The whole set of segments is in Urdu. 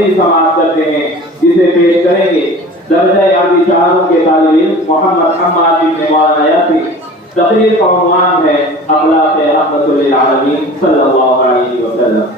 تقریر سماعت کرتے ہیں جسے پیش کریں گے درجہ عربی شاہدوں کے طالب علم محمد حماد بن مولانا یاسر۔ تقریر کا عنوان ہے اخلاق رحمت للعالمین صلی اللہ علیہ وسلم۔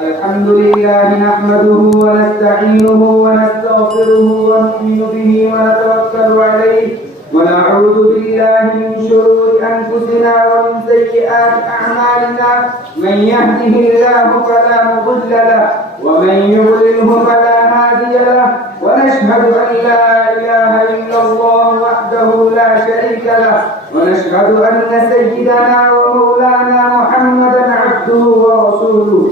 الحمد لله نحمده ونستعينه ونستغفره ونؤمن به ونتوكل عليه ونعوذ بالله من شرور أنفسنا ومن سيئات أعمالنا من يهده الله فلا مضل له ومن يضلله فلا هادي له ونشهد أن لا إله إلا الله وحده لا شريك له ونشهد أن سيدنا ومولانا محمدا عبده ورسوله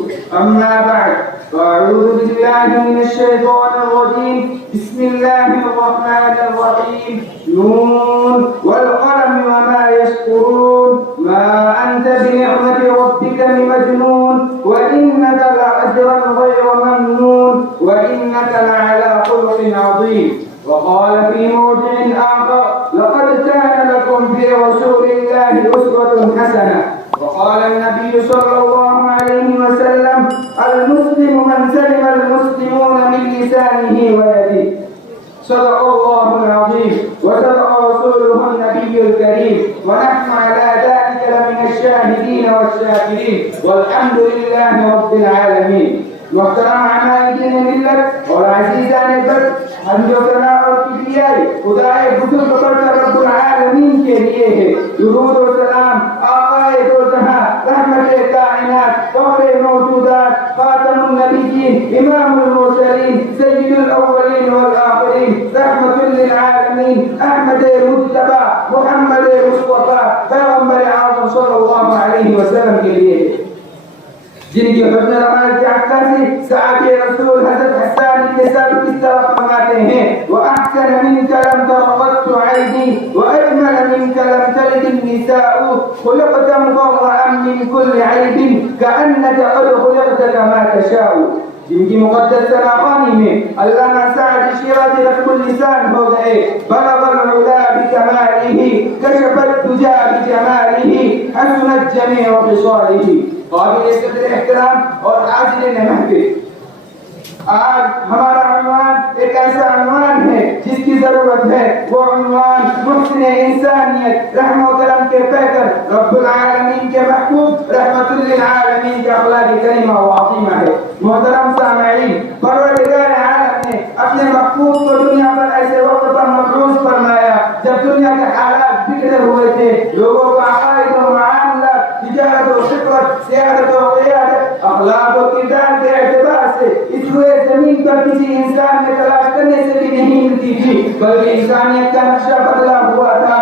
أما بعد فأعوذ بالله من الشيطان الرجيم بسم الله الرحمن الرحيم نون والقلم وما يسطرون ما أنت بنعمة ربك بمجنون وإنك لأجرا غير ممنون وإنك لعلى خلق عظيم وقال في موضع آخر لقد كان لكم في رسول الله أسوة حسنة وقال النبي صلى الله عليه وسلم المسلم من سلم المسلمون من لسانه ويده صدق الله العظيم وصدق رسوله النبي الكريم ونحن على ذلك لمن الشاهدين والشاكرين والحمد لله رب العالمين۔ محترم عمائدین ملت اور عزیزان برد، ہم جو ثنا اور کبریائی خدائے بزرگ پر رب العالمین کے لیے ہے۔ درود و سلام آقائے دو جہاں رحمت کائنات فخر موجودات خاتم النبیین امام المرسلین سید الاولین والآخرین رحمت للعالمین احمد مجتبی محمد مصطفی پیغمبر اعظم صلی اللہ علیہ وسلم کے لیے ہے، جن کی حسن رمال کی عکاسی صحابی رسول حضرت حسان کے ساتھ کس طرح فرماتے ہیں وَأَحْسَنَ مِنْكَ لَمْ تَرَقَدْتُ عَيْدِي وَأَجْمَلَ مِنْكَ لَمْ تَلِدِ النِّسَاءُ خُلِقْتَ مُبَرَّأً مِنْ كُلِّ عَيْبٍ كَأَنَّكَ قَدْ خُلِقْتَ كَمَا تَشَاءُ۔ جن کی مقدس ثناخوانی میں علامہ سعد شیرازی رحم اللسان ہو گئے بلغ العلا بکمالہ کشف الدجى بجمالہ حسنت جميع خصالہ۔ قابل قدر احترام اور حاضرین محفل، آج ہمارا عنوان ایک ایسا عنوان ہے جس کی ضرورت ہے، وہ عنوان محسن انسانیت رحم و کرم کے پیکر رب العالمین کے محبوب رحمت للعالمین کے اخلاق کریمہ و عظیمہ ہے۔ محترم سامعین، پروردگار عالم نے اپنے محبوب کو دنیا پر ایسے وقت پر مبعوث فرمایا جب دنیا کے حالات بگڑے ہوئے تھے، لوگوں کا عقائد و معاملات، تجارت و فکر، سیاست و قیادت، اخلاق و کردار کے اعتبار سے اس روئے زمین پر کسی انسان میں تلاش کرنے سے بھی نہیں ملتی تھی، بلکہ انسانیت کا نقشہ بدلا ہوا تھا،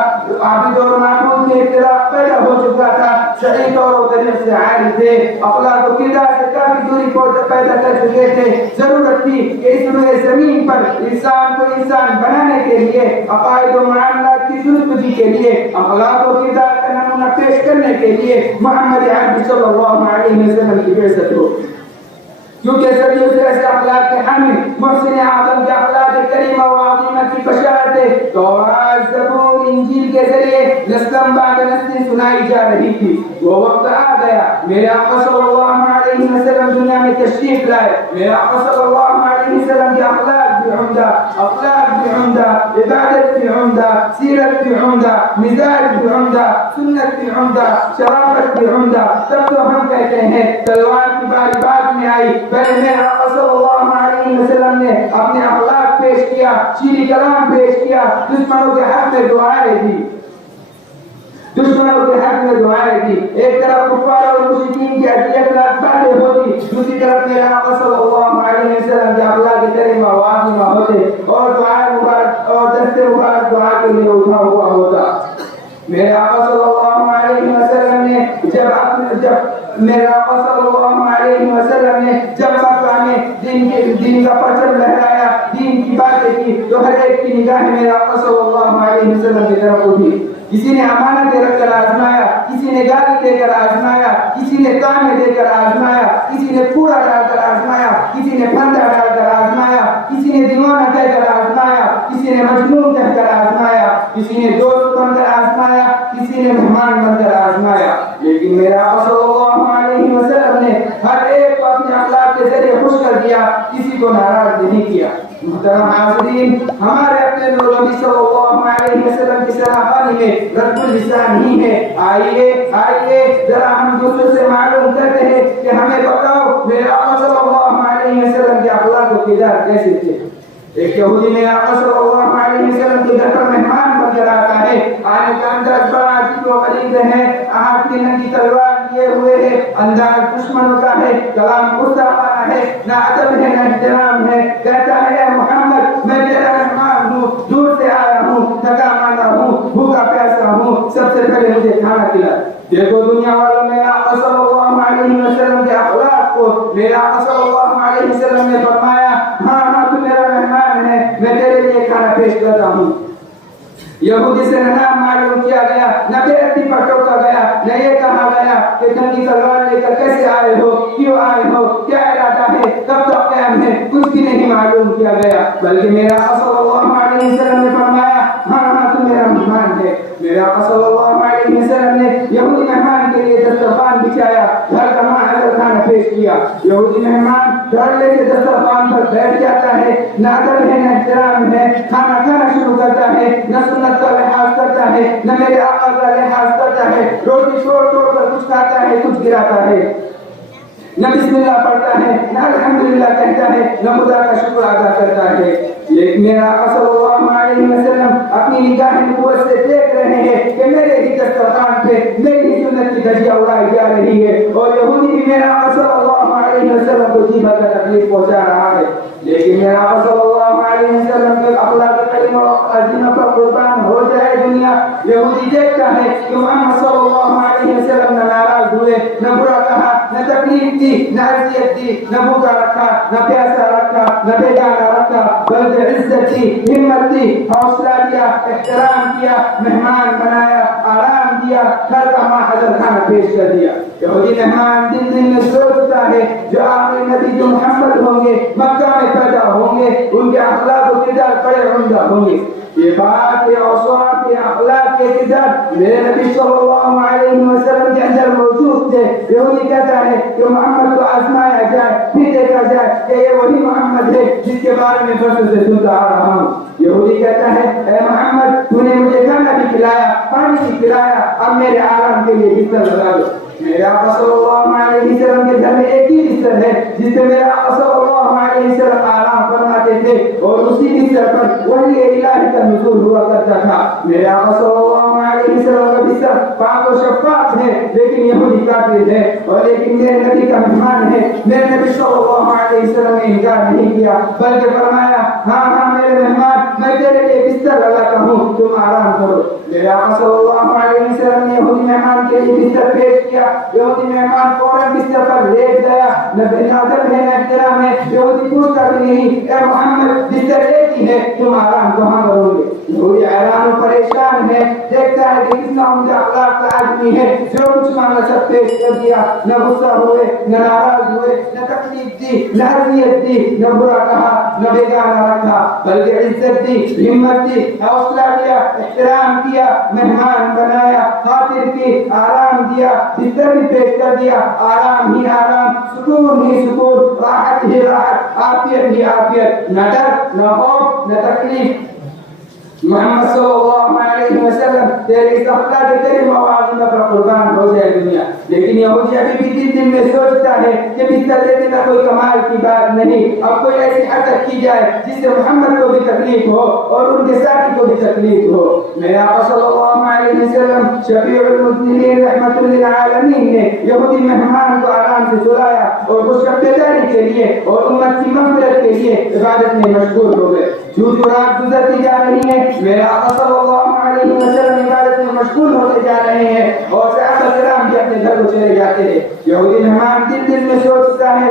عابد اور معبود کے اختلاف پیدا ہو چکا تھا، صحیح طور و طریق سے عاری تھے، اخلاق و کردار سے کافی دوری پیدا کر چکے تھے۔ ضرورت تھی کہ اس روئے زمین پر انسان کو انسان بنانے کے لیے، عقائد و معاملات کی درستگی کے لیے، اخلاق و کردار کا نمونہ پیش کرنے کے لیے محمد عربی صلی اللہ علیہ وسلم کی بعثت ہو، کیونکہ صدیوں سے ایسے اخلاق کے حامل محسن اعظم کے اخلاق کریمہ و عظیمہ کی بشارتیں تورات، زبور، انجیل کے ذریعے نسل بعد نسل سنائی جا رہی تھی۔ وہ وقت آ گیا، میرے آقا صلی اللہ علیہ وسلم دنیا میں تشریف لائے، میرے آقا صلی اللہ علیہ وسلم کے اخلاق بھی عمدہ، اخلاق بھی عمدہ، عبادت بھی عمدہ، سیرت بھی عمدہ، مزاج بھی عمدہ، سنت بھی عمدہ، شرافت بھی عمدہ۔ تب تو ہم کہتے ہیں تلوار کی باری بعد میں آئی، پہلے میرے آقا صلی اللہ علیہ وسلم نے اپنے اخلاق پیش کیا، شیریں کلام پیش کیا، دشمنوں کے حق میں دعائیں دی، دشمنوں کے حق میں دعائیں دی۔ ایک طرف کفار اور مشرکین کی اذیتناک باتیں ہوتی، دوسری طرف میرے آقا صلی اللہ علیہ وسلم کے اخلاق کریمہ و عظیمہ ہوتے، اور دعائیں مبارک اور دست مبارک دعا کے لیے اٹھا ہوا ہوتا۔ میرے آقا صلی اللہ علیہ وسلم نے جب مکہ میں دین کا پرچم لہرایا، دین کی باتیں کی، تو ہر ایک کی نگاہ میرے آقا صلی اللہ علیہ وسلم کی طرف اٹھی۔ کسی نے امانت رکھ کر آزمایا، کسی نے گالی دے کر آزمایا، کسی نے تانے دے کر آزمایا، کسی نے کوڑا ڈال کر آزمایا، کسی نے پھندا ڈال کر آزمایا، کسی نے دیوانہ کہہ کر آزمایا، کسی نے مجنون کہہ کر آزمایا، کسی نے دوست بن کر آزمایا, کسی نے مہمان بن کر آزمایا, لیکن میرا آقا صلی اللہ علیہ وسلم نے ہر ایک کو اپنے اخلاق کے ذریعے خوش کر دیا, کسی کو ناراض نہیں کیا. محترم حاضرین, ہمارے اپنے نبی صلی اللہ علیہ وسلم کی صحابانی میں رب اللسان ہی ہے. آئیے ذرا ہم دوسروں سے معلوم کرتے ہیں کہ ہمیں بتاؤ میرے آقا صلی اللہ علیہ وسلم کے اخلاق و کردار کیسے تھے. ایک یہودی میرے آقا صلی اللہ علیہ وسلم کے گھر پر مہمان بن کر آتا ہے, آنے کا انداز بڑا عجیب و غریب ہے, ہاتھ کی ننگی تلوار لیے ہوئے ہے, انداز دشمنوں کا ہے, کلام گستاخانہ ہے, نہ ادب ہے نہ احترام ہے. کہتا ہے اے محمد میں تیرا مہمان ہوں, دور سے آیا ہوں, تھکا ماندہ ہوں, بھوکا پیاسا ہوں, سب سے پہلے مجھے کھانا کھلا. دیکھو دنیا والوں, میرا آقا صلی اللہ علیہ وسلم کے اخلاق کو میرا آقا صلی اللہ علیہ وسلم نے فرمایا ہاں تو میرا مہمان ہے, میں تیرے لیے کھانا پیش کرتا ہوں. یہودی سے نہ معلوم کیا گیا, نہ بےعزتی پر ٹوکا گیا, نہ یہ کہا گیا کہ ننگی تلوار لے کر کیسے آئے ہو, کیوں آئے ہو, کیا ارادہ ہے, کب تک قیام ہے, کچھ بھی نہیں معلوم کیا گیا. بلکہ میرا آقا صلی اللہ علیہ وسلم نے فرمایا ہاں تو میرا مہمان ہے. میرا آقا صلی اللہ علیہ وسلم نے یہودی مہمان کے لیے دسترخوان بچھایا, گھر کا ماحول کھانا پیش کیا. یہودی مہمان گھر لے کے دسترخوان پر بیٹھ جاتا ہے, نہ ادب ہے نہ احترام ہے, کھانا کھانا شروع کرتا ہے, نہ سنت کا لحاظ کرتا ہے نہ میرے آقا کا لحاظ کرتا ہے, روٹی چھوڑ کر کچھ کھاتا ہے کچھ گراتا ہے, نہ بسم اللہ پڑھتا ہے نہ الحمدللہ کہتا ہے, نہ خدا کا شکر ادا کرتا ہے. لیکن میرا آقا صلی اللہ علیہ وسلم اپنی نگاہ نبوت سے دیکھ رہے ہیں کہ میرے ہی دسترخوان پہ میری ہی سنت کی دھجیاں اڑائی جا رہی ہے, اور یہودی بھی میرا آقا صلی اللہ علیہ وسلم کو جی بھر کر تکلیف پہنچا رہا ہے. لیکن میرا آقا صلی اللہ علیہ وسلم کے اخلاق کریم و عظیم پر قربان ہو جائے دنیا. یہودی دیکھتا ہے کہ محمد صلی اللہ علیہ وسلم نہ ناراض ہوئے, نہ برا کہا, نہ تکلیف دی, نہ اذیت دی, نہ بھوکا رکھا, نہ پیاسا رکھا, نہ بے جانا رکھا, بلکہ عزت دی, ہمت دی, حوصلہ دیا, احترام کیا, مہمان بنایا, آرام دیا, گھر کا ماحول کھانا پیش کر دیا. یہودی مہمان دل میں سوچتا ہے جو آخری نبی جو محمد ہوں گے, مکہ میں پیدا ہوں گے, ان کے اخلاق و کردار بڑے عمدہ ہوں گے. یہ بات, یہ اوصاف, یہ اخلاق کے کردار میرے نبی صلی اللہ علیہ وسلم کے اندر موجود تھے. یہودی کہتا ہے کہ محمد کو آزمایا جائے, پھر دیکھا جائے کہ یہ وہی محمد ہے جس کے بارے میں برسوں سے سنتا آ رہا ہوں. یہودی کہتا ہے اے محمد تو نے مجھے کھانا بھی کھلایا, پانی بھی پلایا, اب میرے آرام کے لیے بستر لگا دو. میرے آقا صلی اللہ علیہ وسلم کے گھر میں ایک ہی بستر ہے جس سے میرے آقا صلی اللہ علیہ وسلم آرام فرماتے تھے, اور اسی بستر پر وحی الہی کا نزول ہوا کرتا تھا. میرے آقا صلی اللہ علیہ وسلم کا بستر پاک و شفاف ہے, لیکن یہودی کافر ہے, اور لیکن میرے نبی کا مہمان ہے. میرے نبی صلی اللہ علیہ وسلم نے انکار نہیں کیا, بلکہ فرمایا ہاں میرے مہمان, میں تیرے لیے بستر لگاتا ہوں, تم آرام کرو. میرے آقا صلی اللہ علیہ وسلم نے یہودی مہمان کے لیے بستر پیش کیا. یہودی مہمان فوراً بستر پر لیٹ گیا, نہ ادب ہے نہ احترام ہے. یہودی پوچھتا بھی نہیں اے محمد بستر ایک ہی ہے, تم آرام کہاں کرو گے. یہودی حیران و پریشان ہے, دیکھتا ہے کہ کتنا عمدہ اخلاق کا آدمی ہے, جو کچھ مانگا سب پیش کر دیا, نہ غصہ ہوئے, نہ ناراض ہوئے, نہ تکلیف دی, نہ اذیت دی, نہ برا کہا, نہ بیگانہ رکھا, بلکہ عزت دی, ہمت دی, حوصلہ دیا, احترام کیا, مہمان بنایا, خاطر کی, آرام دیا, بستر بھی پیش کر دیا, آرام ہی آرام, سکون ہی سکون, راحت ہی راحت, عافیت ہی عافیت, نہ ڈر نہ خوف نہ تکلیف. محمد صلی اللہ علیہ وسلم تیرے اس اخلاق تیرے موازنہ پر قربان ہو جائے دنیا. لیکن یہودی ابھی بھی دل میں سوچتا ہے کہ بستر دے دینا کوئی کمال کی بات نہیں, اب کوئی ایسی حرکت کی جائے جس سے محمد کو بھی تکلیف ہو اور ان کے ساتھی کو بھی تکلیف ہو. میرے آقا صلی اللہ علیہ وسلم شفیع المذنبین رحمت للعالمین نے یہودی مہمان کو آرام سے سلایا اور خوشخبری کے لیے اور امت کی مغفرت کے لیے عبادت میں مشغول ہو گئے. جو رات گزرتی جا رہی ہے, میرے آقا صلی اللہ علیہ وسلم عبادت میں مشغول ہوتے جا رہے ہیں, اور صحابہ کرام بھی اپنے گھر کو چلے جاتے ہیں. یہودی مہمان دل میں سوچتا ہے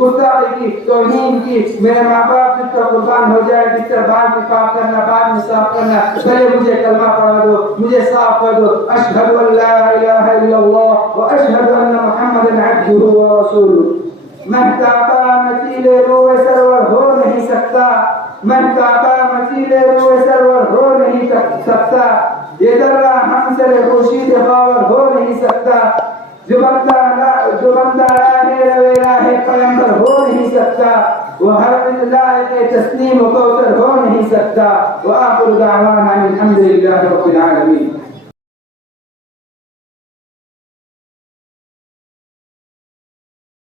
گستاخی کی، توہین کی، میرے ماں باپ جس کا قربان ہو جائے، جس سے بعد میں پاک کرنا، بعد میں صاف کرنا، پہلے مجھے کلمہ پڑھا دو، مجھے صاف کر دو، اشہد ان لا الہ الا اللہ و اشہد ان محمد عبدہ و رسولہ۔ محتاطہ مچیل روح سرور ہو نہیں سکتا، محتاطہ مچیل روح سرور ہو نہیں سکتا، یہ ذرہ ہم سے خورشید خاور ہو نہیں سکتا، جو بندہ راہ رویراہ پیغمبر ہو نہیں سکتا، وہ ہر لائق تسلیم و کوثر ہو نہیں سکتا۔ وآخر دعوانا الحمد للہ رب العالمین۔